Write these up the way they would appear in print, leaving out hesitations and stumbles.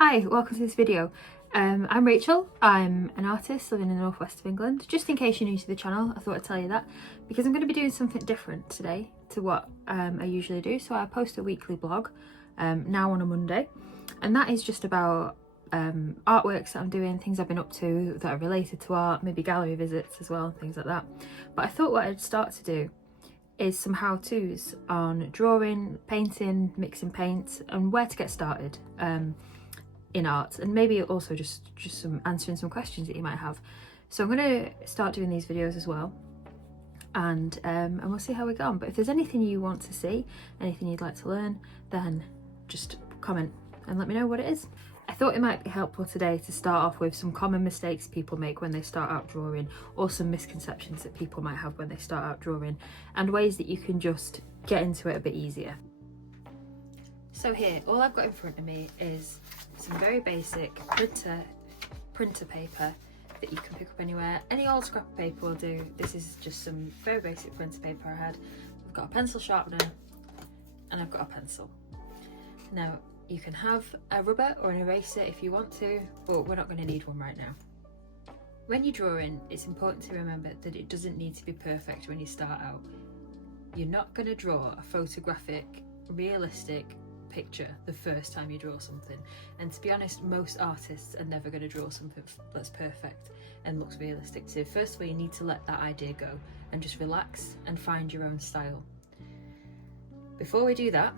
Hi, welcome to this video. I'm Rachel. I'm an artist living in the northwest of England. Just in case you're new to the channel, I thought I'd tell you that because I'm going to be doing something different today to what I usually do. So I post a weekly blog now on a Monday, and that is just about artworks that I'm doing, things I've been up to that are related to art, maybe gallery visits as well, things like that. But I thought what I'd start to do is some how-tos on drawing, painting, mixing paint, and where to get started in art, and maybe also just some answering some questions that you might have. So I'm going to start doing these videos as well, and we'll see how we go on. But if there's anything you want to see, anything you'd like to learn, then just comment and let me know what it is. I thought it might be helpful today to start off with some common mistakes people make when they start out drawing, or some misconceptions that people might have when they start out drawing, and ways that you can just get into it a bit easier. So here, all I've got in front of me is some very basic printer paper that you can pick up anywhere. Any old scrap of paper will do. This is just some very basic printer paper I had. I've got a pencil sharpener and I've got a pencil. Now, you can have a rubber or an eraser if you want to, but we're not going to need one right now. When you're drawing, it's important to remember that it doesn't need to be perfect when you start out. You're not going to draw a photographic, realistic picture the first time you draw something, and to be honest, most artists are never going to draw something that's perfect and looks realistic. So first of all, you need to let that idea go and just relax and find your own style. Before we do that,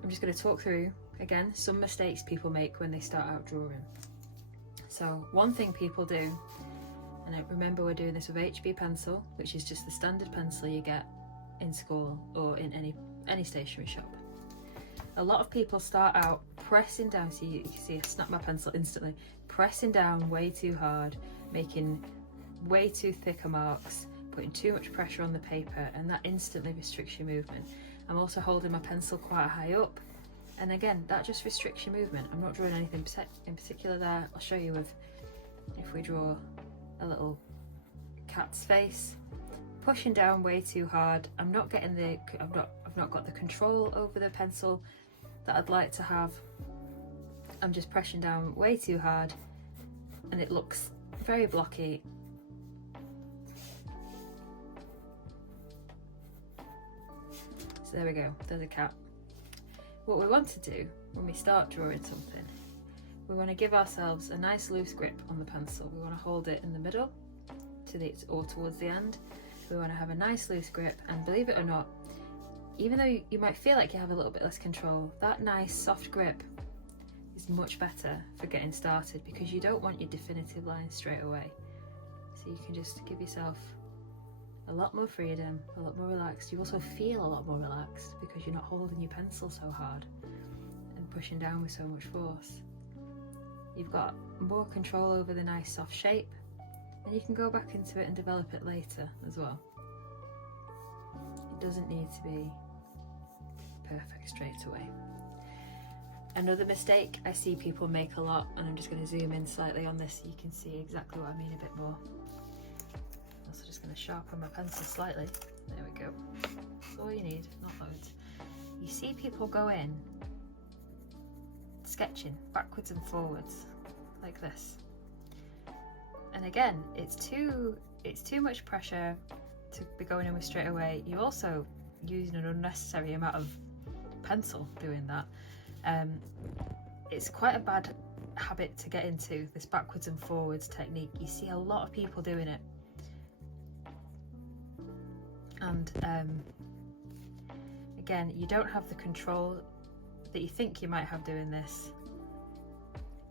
I'm just going to talk through again some mistakes people make when they start out drawing. So one thing people do, and I remember we're doing this with HB pencil, which is just the standard pencil you get in school or in any stationery shop. A lot of people start out pressing down, so you can see I snap my pencil instantly, pressing down way too hard, making way too thicker marks, putting too much pressure on the paper, and that instantly restricts your movement. I'm also holding my pencil quite high up, and again, that just restricts your movement. I'm not drawing anything in particular there. I'll show you if we draw a little cat's face. Pushing down way too hard. I've not got the control over the pencil that I'd like to have. I'm just pressing down way too hard and it looks very blocky. So there we go, there's a cat. What we want to do when we start drawing something, we want to give ourselves a nice loose grip on the pencil. We want to hold it in the middle or towards the end. We want to have a nice loose grip, and believe it or not, even though you might feel like you have a little bit less control, that nice soft grip is much better for getting started, because you don't want your definitive line straight away. So you can just give yourself a lot more freedom, a lot more relaxed. You also feel a lot more relaxed because you're not holding your pencil so hard and pushing down with so much force. You've got more control over the nice soft shape, and you can go back into it and develop it later as well. It doesn't need to be perfect straight away. Another mistake I see people make a lot, and I'm just going to zoom in slightly on this so you can see exactly what I mean a bit more. I'm also just going to sharpen my pencil slightly. There we go. That's all you need, not loads. You see people go in sketching backwards and forwards like this. And again, it's too much pressure to be going in with straight away. You're also using an unnecessary amount of pencil doing that. It's quite a bad habit to get into, this backwards and forwards technique. You see a lot of people doing it, and again, you don't have the control that you think you might have doing this.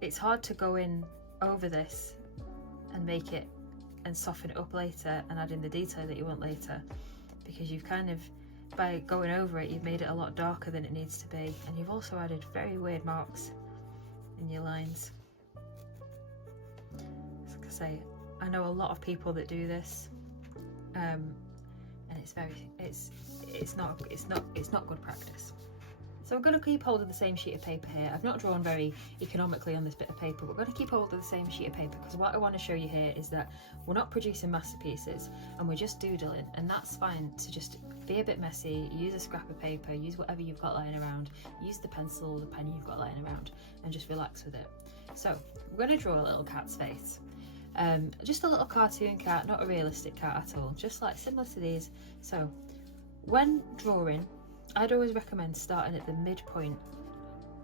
It's hard to go in over this and make it and soften it up later and add in the detail that you want later, because you've kind of, by going over it, you've made it a lot darker than it needs to be, and you've also added very weird marks in your lines. Like I say, I know a lot of people that do this, and it's not good practice. So I'm going to keep hold of the same sheet of paper here. I've not drawn very economically on this bit of paper, but we're going to keep hold of the same sheet of paper because what I want to show you here is that we're not producing masterpieces and we're just doodling, and that's fine to just be a bit messy, use a scrap of paper, use whatever you've got lying around, use the pencil or the pen you've got lying around and just relax with it. So we're going to draw a little cat's face. Just a little cartoon cat, not a realistic cat at all, just like similar to these. So when drawing, I'd always recommend starting at the midpoint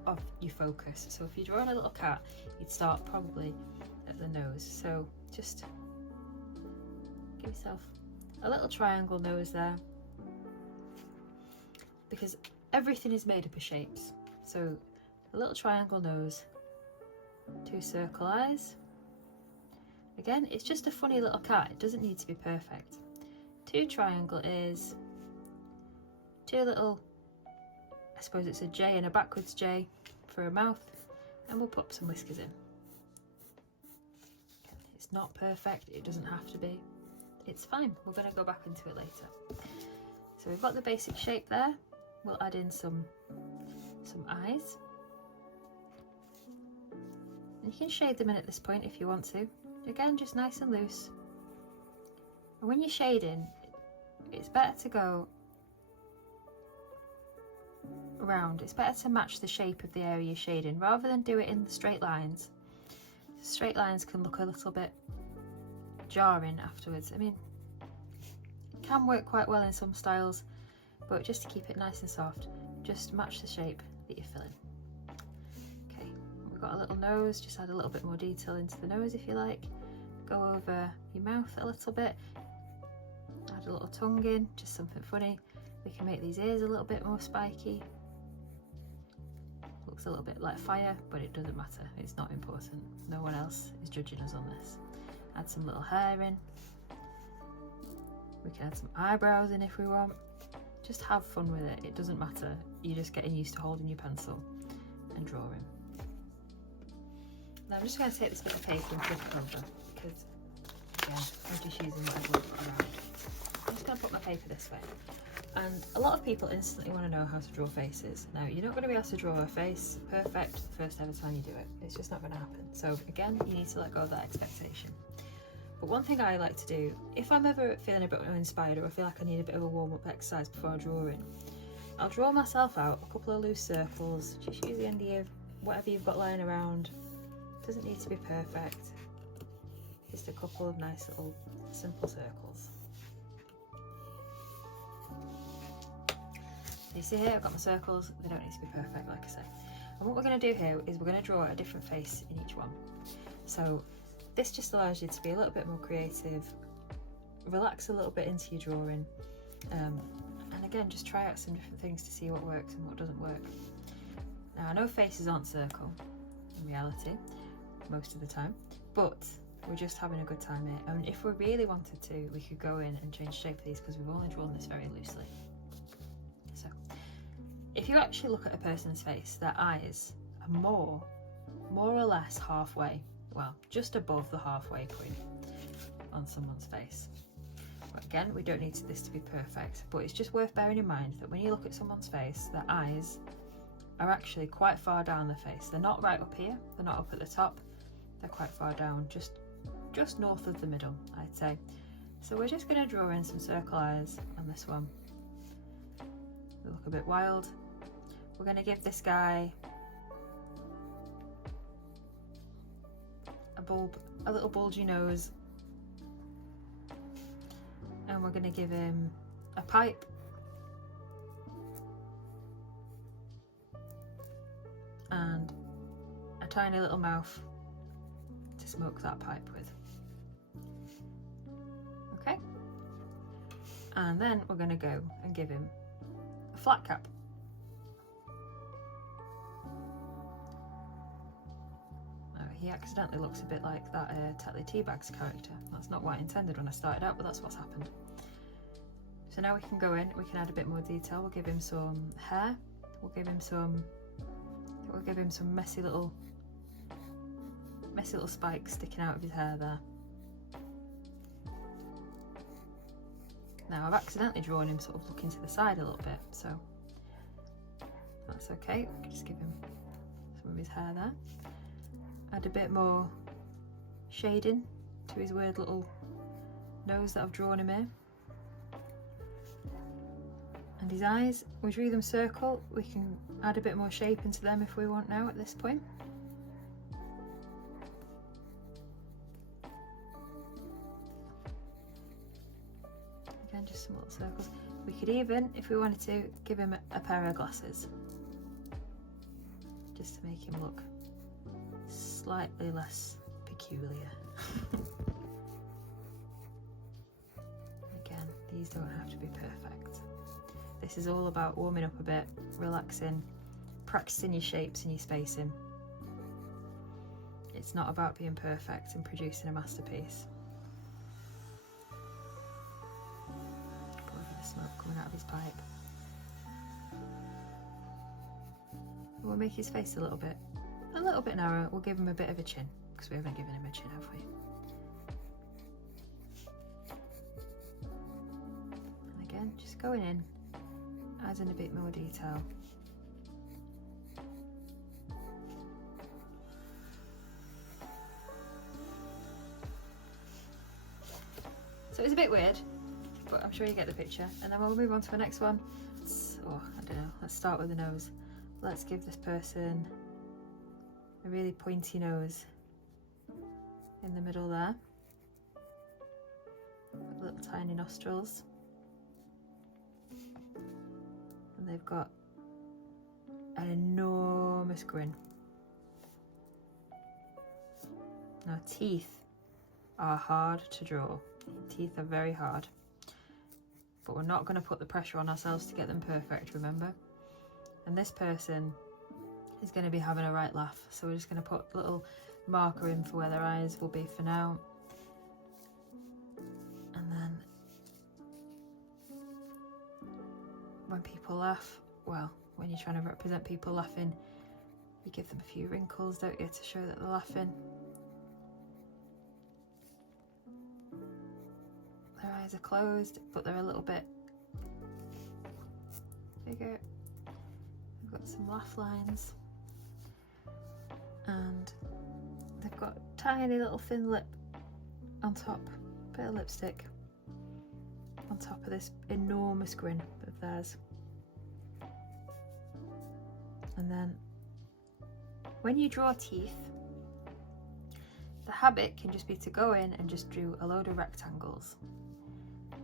of your focus. So if you're drawing a little cat, you'd start probably at the nose. So just give yourself a little triangle nose there, because everything is made up of shapes. So a little triangle nose, 2 circle eyes. Again, it's just a funny little cat, it doesn't need to be perfect. 2 triangle ears, 2 little, I suppose it's a J and a backwards J for a mouth, and we'll put some whiskers in. It's not perfect, it doesn't have to be. It's fine, we're going to go back into it later. So we've got the basic shape there. We'll add in some eyes. And you can shade them in at this point if you want to. Again, just nice and loose. And when you're shading, it's better to go around. It's better to match the shape of the area you're shading rather than do it in the straight lines. Straight lines can look a little bit jarring afterwards. I mean, it can work quite well in some styles, but just to keep it nice and soft, just match the shape that you're filling. Okay, we've got a little nose, just add a little bit more detail into the nose if you like. Go over your mouth a little bit, add a little tongue in, just something funny. We can make these ears a little bit more spiky. Looks a little bit like fire, but it doesn't matter, it's not important. No one else is judging us on this. Add some little hair in. We can add some eyebrows in if we want. Just have fun with it, it doesn't matter. You're just getting used to holding your pencil and drawing. Now I'm just going to take this bit of paper and flip it over because, again, I'm just using whatever I've got around. I'm just going to put my paper this way. And a lot of people instantly want to know how to draw faces. Now, you're not going to be able to draw a face perfect the first ever time you do it. It's just not going to happen. So again, you need to let go of that expectation. But one thing I like to do, if I'm ever feeling a bit uninspired or I feel like I need a bit of a warm-up exercise before drawing, I'll draw myself out a couple of loose circles. Just use the end of whatever you've got lying around. Doesn't need to be perfect. Just a couple of nice little simple circles. You see here, I've got my circles. They don't need to be perfect, like I said. And what we're going to do here is we're going to draw a different face in each one. So this just allows you to be a little bit more creative, relax a little bit into your drawing, and again, just try out some different things to see what works and what doesn't work. Now, I know faces aren't circle in reality most of the time, but we're just having a good time here. And if we really wanted to, we could go in and change the shape of these because we've only drawn this very loosely. So if you actually look at a person's face, their eyes are more or less halfway, well, just above the halfway point on someone's face. But again, we don't need this to be perfect, but it's just worth bearing in mind that when you look at someone's face, their eyes are actually quite far down the face. They're not right up here, they're not up at the top, they're quite far down, just north of the middle, I'd say. So we're just going to draw in some circle eyes on this one. They look a bit wild. We're going to give this guy a little bulgy nose, and we're going to give him a pipe, and a tiny little mouth to smoke that pipe with. Okay, and then we're going to go and give him a flat cap. He accidentally looks a bit like that Tetley Teabags character. That's not what I intended when I started out, but that's what's happened. So now we can go in, we can add a bit more detail. We'll give him some hair. We'll give him some messy little spikes sticking out of his hair there. Now I've accidentally drawn him sort of looking to the side a little bit, so That's okay. I can just give him some of his hair there. Add a bit more shading to his weird little nose that I've drawn him here. And his eyes, we drew them circle. We can add a bit more shape into them if we want now at this point. Again, just some little circles. We could even, if we wanted to, give him a pair of glasses, just to make him look slightly less peculiar. Again, these don't have to be perfect. This is all about warming up a bit, relaxing, practicing your shapes and your spacing. It's not about being perfect and producing a masterpiece. Go over the smoke coming out of his pipe. We'll make his face a little bit narrower. We'll give him a bit of a chin, because we haven't given him a chin, have we? And again, just going in, adding a bit more detail. So it's a bit weird, but I'm sure you get the picture. And then we'll move on to the next one. I don't know, let's start with the nose. Let's give this person a really pointy nose in the middle there, with little tiny nostrils. And they've got an enormous grin. Now, teeth are hard to draw. Teeth are very hard, but we're not going to put the pressure on ourselves to get them perfect, remember? And this person is going to be having a right laugh, so we're just going to put a little marker in for where their eyes will be for now. And then when people laugh, well, when you're trying to represent people laughing, you give them a few wrinkles, don't you, to show that they're laughing. Their eyes are closed, but they're a little bit bigger. They've got some laugh lines, and they've got tiny little thin lip on top, bit of lipstick on top of this enormous grin of theirs. And then when you draw teeth, the habit can just be to go in and just do a load of rectangles.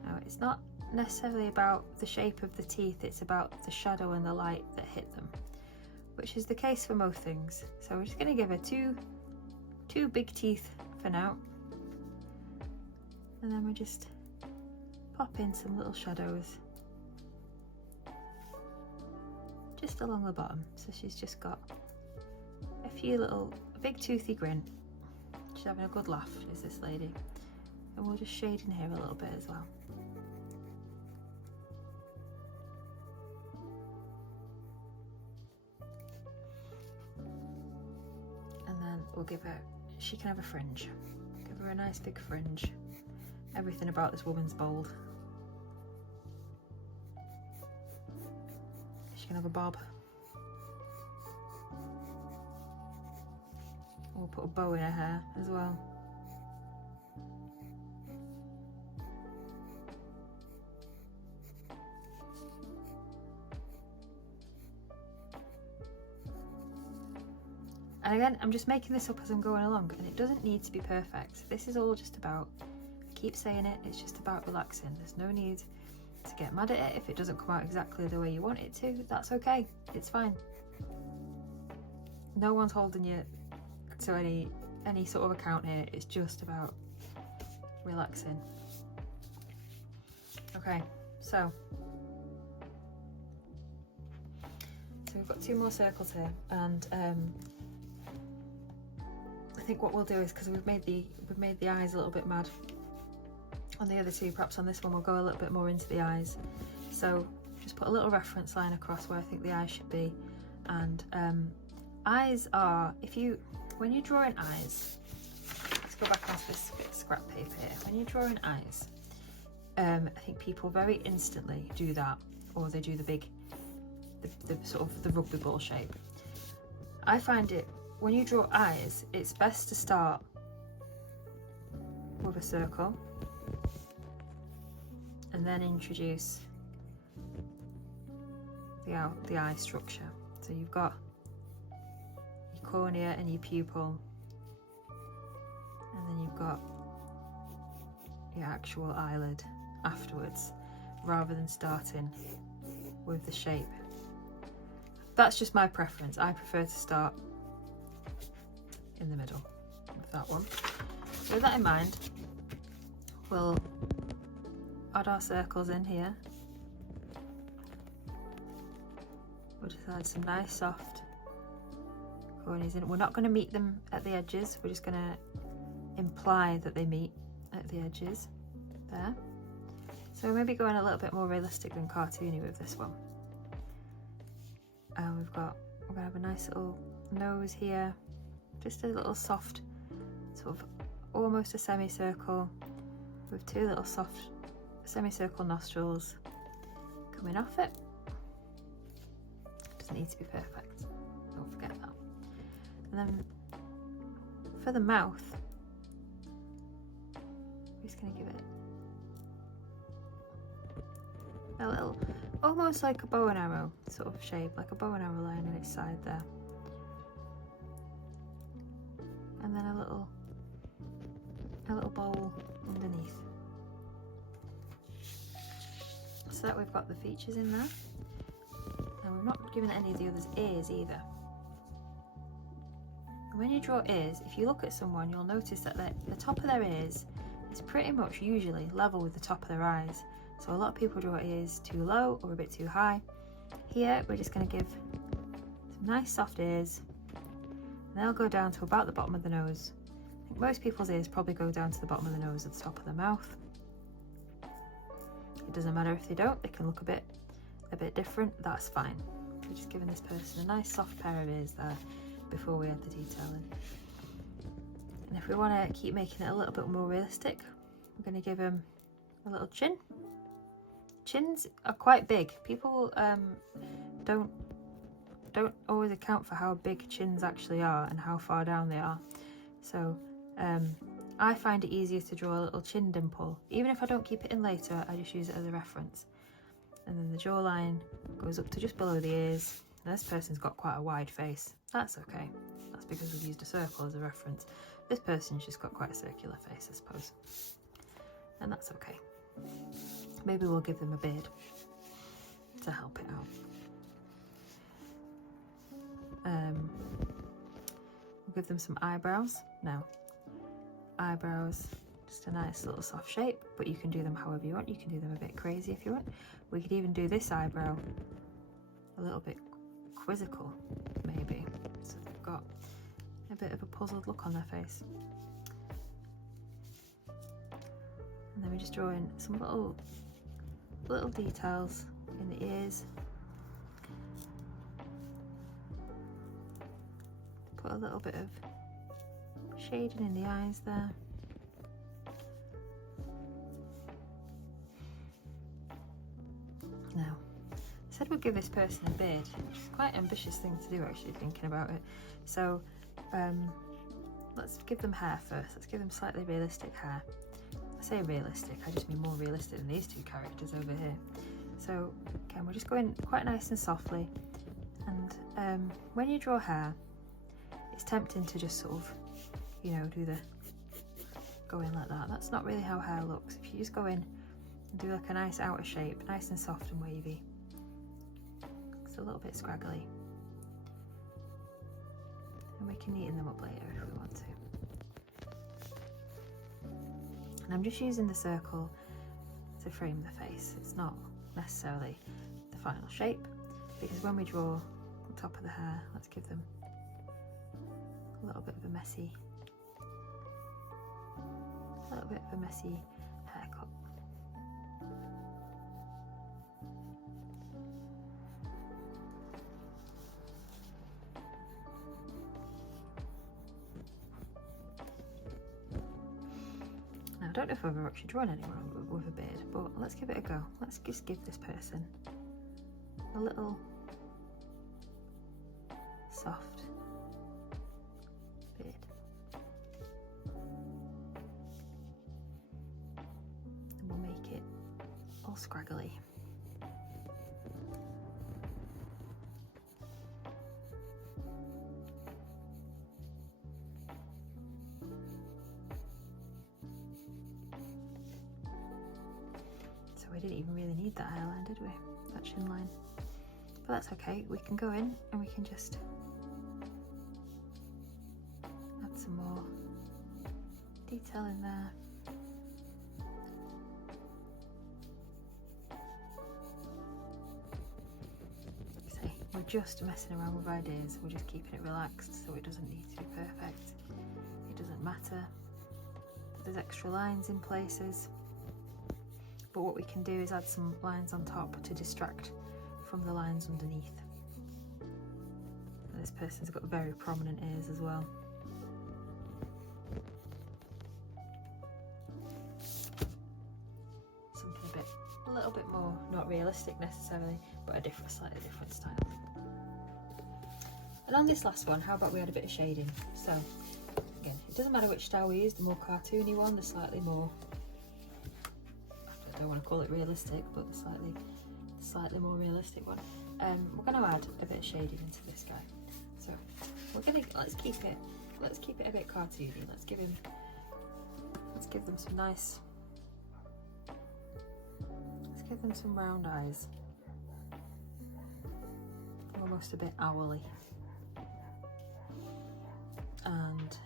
Now, it's not necessarily about the shape of the teeth, it's about the shadow and the light that hit them, which is the case for most things. So we're just going to give her two big teeth for now, and then we just pop in some little shadows just along the bottom. So she's just got a big toothy grin. She's having a good laugh, is this lady. And we'll just shade in here a little bit as well. And then we'll give her, she can have a fringe. Give her a nice big fringe. Everything about this woman's bold. She can have a bob. We'll put a bow in her hair as well. And again, I'm just making this up as I'm going along, and it doesn't need to be perfect. This is all just about, I keep saying it, it's just about relaxing. There's no need to get mad at it if it doesn't come out exactly the way you want it to. That's okay, it's fine. No one's holding you to any sort of account here. It's just about relaxing. Okay, so we've got 2 more circles here, and I think what we'll do is, because we've made the eyes a little bit mad on the other 2, perhaps on this one we'll go a little bit more into the eyes. So just put a little reference line across where I think the eyes should be. And eyes are, when you're drawing eyes, let's go back onto this bit of scrap paper here. When you're drawing eyes, I think people very instantly do that, or they do the big the sort of the rugby ball shape. I find it, when you draw eyes, it's best to start with a circle and then introduce the eye structure. So you've got your cornea and your pupil, and then you've got your actual eyelid afterwards, rather than starting with the shape. That's just my preference. I prefer to start in the middle with that one. With that in mind, we'll add our circles in here. We'll just add some nice soft corneas in. We're not going to meet them at the edges, we're just going to imply that they meet at the edges there. So maybe going a little bit more realistic than cartoony with this one. And we're going to have a nice little nose here, just a little soft, sort of almost a semicircle with two little soft semicircle nostrils coming off it. Doesn't need to be perfect, don't forget that. And then for the mouth, I'm just going to give it a little, almost like a bow and arrow sort of shape, like a bow and arrow line on its side there. And then a little bowl underneath. So that we've got the features in there. And we've not given any of the others ears either. And when you draw ears, if you look at someone, you'll notice that the top of their ears is pretty much usually level with the top of their eyes. So a lot of people draw ears too low or a bit too high. Here we're just going to give some nice soft ears, and they'll go down to about the bottom of the nose. I think most people's ears probably go down to the bottom of the nose at the top of the mouth. It doesn't matter if they don't, they can look a bit different, that's fine. We're just giving this person a nice soft pair of ears there before we add the detail in. And if we want to keep making it a little bit more realistic, we're going to give him a little chin. Chins are quite big. People don't always account for how big chins actually are and how far down they are. So I find it easier to draw a little chin dimple. Even if I don't keep it in later, I just use it as a reference. And then the jawline goes up to just below the ears. Now this person's got quite a wide face. That's okay. That's because we've used a circle as a reference. This person's just got quite a circular face, I suppose. And that's okay. Maybe we'll give them a beard to help it out. We'll give them some eyebrows. Now, eyebrows, just a nice little soft shape, but you can do them however you want. You can do them a bit crazy if you want. We could even do this eyebrow a little bit quizzical, maybe. So they've got a bit of a puzzled look on their face. And then we just draw in some little details in the ears. Put a little bit of shading in the eyes there. Now, I said we'd give this person a beard, which is quite an ambitious thing to do actually, thinking about it. So let's give them hair first. Let's give them slightly realistic hair. I say realistic, I just mean more realistic than these two characters over here. So again, we're just going quite nice and softly. And when you draw hair, it's tempting to just sort of, you know, go in like that. That's not really how hair looks. If you just go in and do like a nice outer shape, nice and soft and wavy. It's a little bit scraggly. And we can neaten them up later if we want to. And I'm just using the circle to frame the face. It's not necessarily the final shape, because when we draw the top of the hair, let's give them a little bit of a messy haircut. Now, I don't know if I've ever actually drawn anyone with a beard, but let's give it a go. Let's just give this person a little soft beard. And we'll make it all scraggly. So we didn't even really need that hairline, did we? That chin line. But that's okay, we can go in and we can just add some more detail in there. See, we're just messing around with ideas, we're just keeping it relaxed so it doesn't need to be perfect. It doesn't matter that there's extra lines in places, but what we can do is add some lines on top to distract from the lines underneath. And this person's got very prominent ears as well. Something a little bit more, not realistic necessarily, but a slightly different style. And on this last one, how about we add a bit of shading? So again, it doesn't matter which style we use, the more cartoony one, the slightly more, I don't want to call it realistic, but the slightly more realistic one. We're going to add a bit of shading into this guy. So we're going to let's keep it a bit cartoony. Let's give them some nice. Let's give them some round eyes, almost a bit owly. And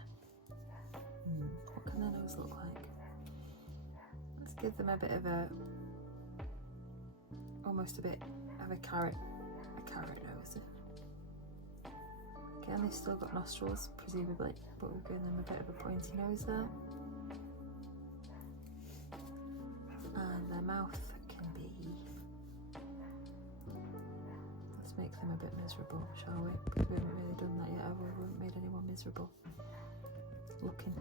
what can their nose look like? Let's give them a bit of almost a bit of a carrot nose. Again, they've still got nostrils, presumably, but we've given them a bit of a pointy nose there. And their mouth can be, let's make them a bit miserable, shall we? Because we haven't really done that yet, have we? We haven't made anyone miserable looking.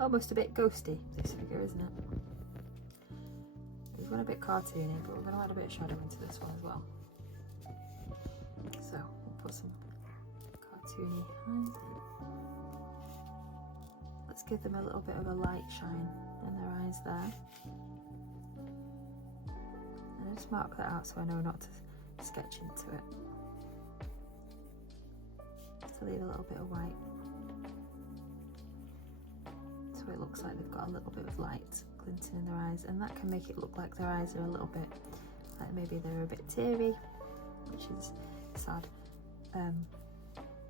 Almost a bit ghosty, this figure, isn't it? We've gone a bit cartoony, but we're going to add a bit of shadow into this one as well. So we'll put some cartoony eyes. Let's give them a little bit of a light shine in their eyes there. And I just mark that out so I know not to sketch into it. So leave a little bit of white. So it looks like they've got a little bit of light glinting in their eyes, and that can make it look like their eyes are a little bit, like maybe they're a bit teary, which is sad.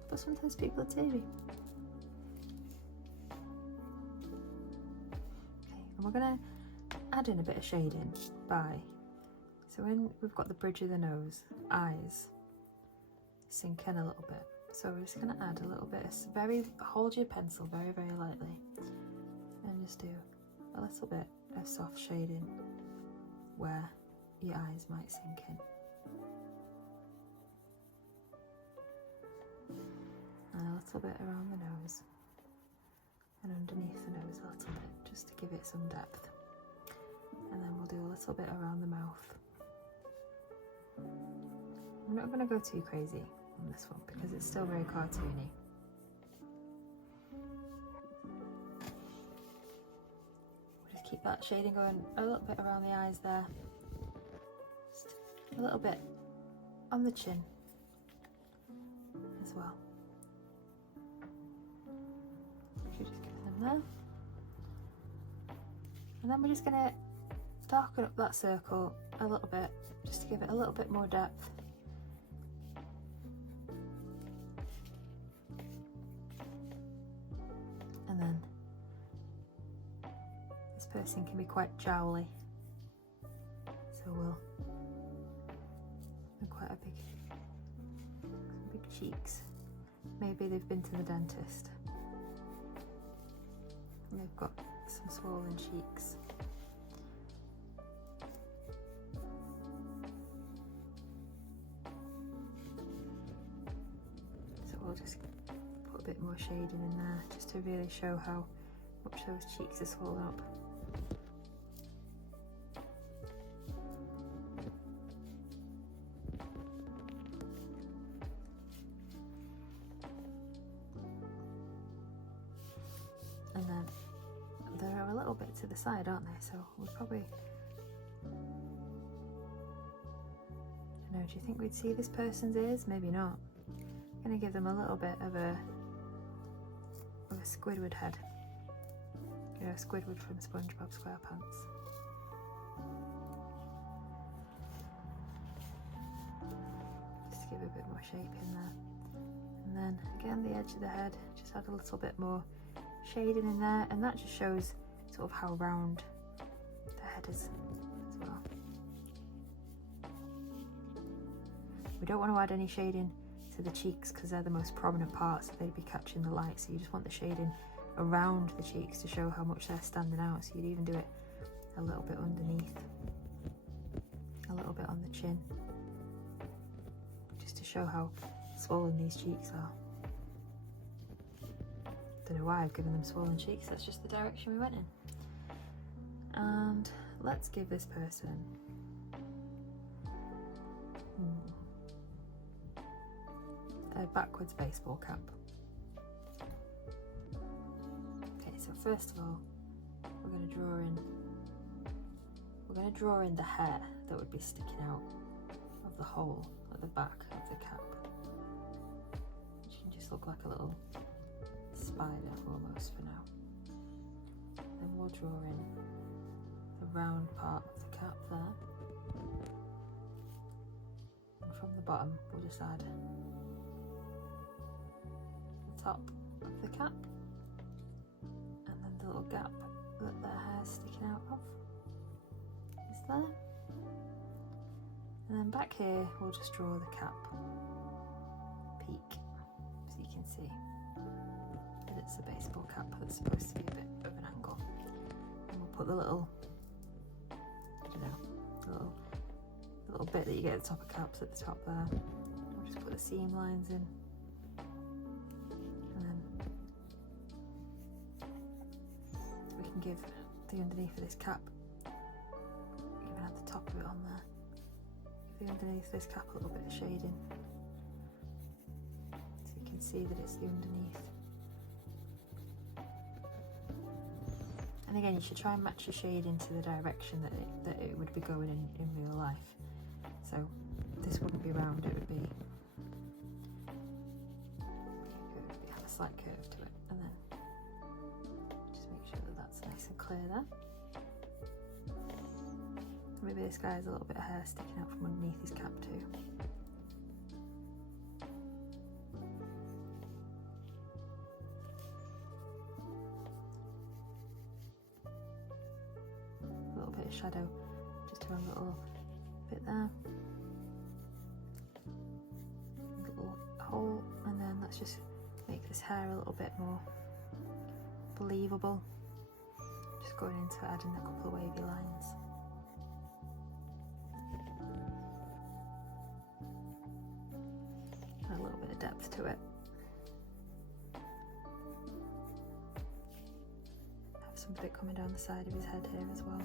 But sometimes people are teary. Okay, and we're going to add in a bit of shading so when we've got the bridge of the nose, eyes sink in a little bit. So we're just going to add a little bit of hold your pencil very, very lightly and just do a little bit of soft shading where your eyes might sink in. And a little bit around the nose and underneath the nose a little bit, just to give it some depth. And then we'll do a little bit around the mouth. I'm not going to go too crazy on this one because it's still very cartoony. We'll just keep that shading going a little bit around the eyes there, just a little bit on the chin as well. Just give them there. And then we're just going to darken up that circle a little bit, just to give it a little bit more depth. And then this person can be quite jowly, so we'll have quite a big cheeks. Maybe they've been to the dentist and they've got some swollen cheeks. So we'll just put a bit more shading in there just to really show how much those cheeks are swollen up. and then they're a little bit to the side, aren't they? So we'll probably, I don't know, do you think we'd see this person's ears? Maybe not. I'm gonna give them a little bit of a Squidward head. You know, Squidward from SpongeBob SquarePants. Just to give it a bit more shape in there. And then again, the edge of the head, just add a little bit more shading in there, and that just shows sort of how round the head is as well. We don't want to add any shading to the cheeks because they're the most prominent parts, so they'd be catching the light, so you just want the shading around the cheeks to show how much they're standing out. So you'd even do it a little bit underneath, a little bit on the chin, just to show how swollen these cheeks are. Don't know why I've given them swollen cheeks, that's just the direction we went in. And let's give this person a backwards baseball cap. Okay, so first of all, we're going to draw in the hair that would be sticking out of the hole at the back of the cap, which can just look like a little spider almost for now. Then we'll draw in the round part of the cap there, and from the bottom we'll just add the top of the cap, and then the little gap that the hair's sticking out of is there. And then back here we'll just draw the cap peak, so you can see that it's a baseball cap that's supposed to be a bit of an angle. And we'll put the little, I don't know, the little bit that you get at the top of caps at the top there. We'll just put the seam lines in, and then we can give the underneath of this cap, even at the top of it on there, give the underneath of this cap a little bit of shading, so you can see that it's the underneath. And again, you should try and match your shading to the direction that it would be going in real life. So this wouldn't be round, it would have a slight curve to it. And then just make sure that that's nice and clear there. Maybe this guy has a little bit of hair sticking out from underneath his cap too. Shadow just around the little bit there, little hole, and then let's just make this hair a little bit more believable, just going into adding a couple of wavy lines. And a little bit of depth to it. Have some bit coming down the side of his head here as well.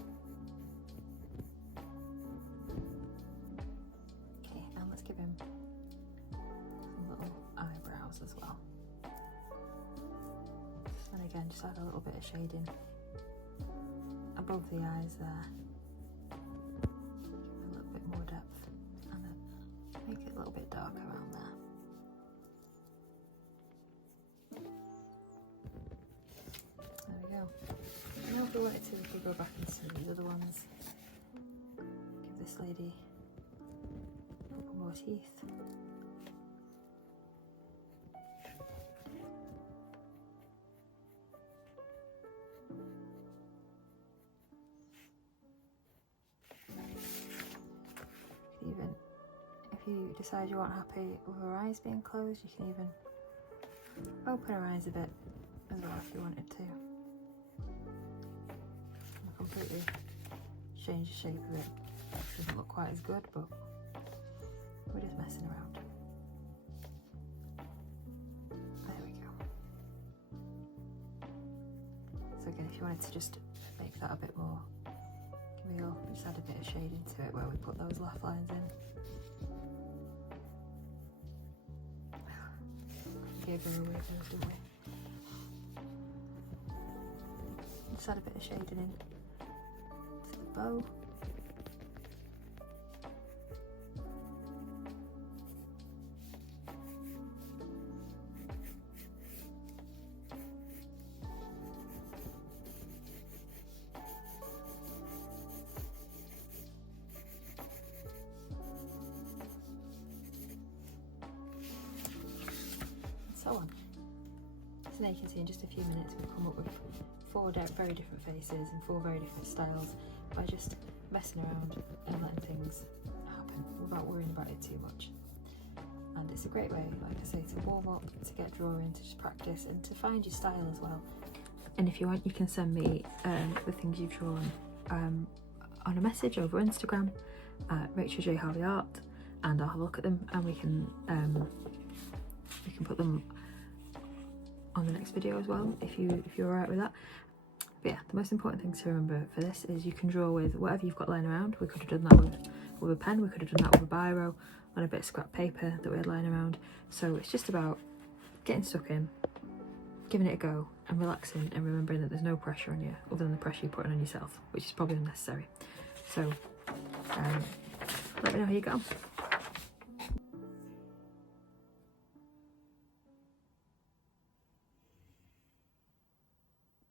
Give him some little eyebrows as well, and again just add a little bit of shading above the eyes there, give him a little bit more depth, and then make it a little bit darker around there. There we go. And now if we wanted to, we could go back and see these other ones. Give this lady more teeth. If you decide you aren't happy with her eyes being closed, you can even open her eyes a bit as well if you wanted to. And completely change the shape of it. It doesn't look quite as good, but we're just messing around. There we go. So again, if you wanted to just make that a bit more real, just add a bit of shading to it where we put those laugh lines in. Gave her away those, didn't we? just add a bit of shading in to the bow. So on. So now you can see in just a few minutes we've come up with 4 very different faces and 4 very different styles by just messing around and letting things happen without worrying about it too much. And it's a great way, like I say, to warm up, to get drawing, to just practice and to find your style as well. And if you want, you can send me the things you've drawn on a message over Instagram at Rachel J Harvey Art, and I'll have a look at them and we can put them on the next video as well if you're alright with that. But yeah, the most important thing to remember for this is you can draw with whatever you've got lying around. We could have done that with a pen, we could have done that with a biro, on a bit of scrap paper that we had lying around. So it's just about getting stuck in, giving it a go and relaxing and remembering that there's no pressure on you other than the pressure you're putting on yourself, which is probably unnecessary. So let me know how you get on.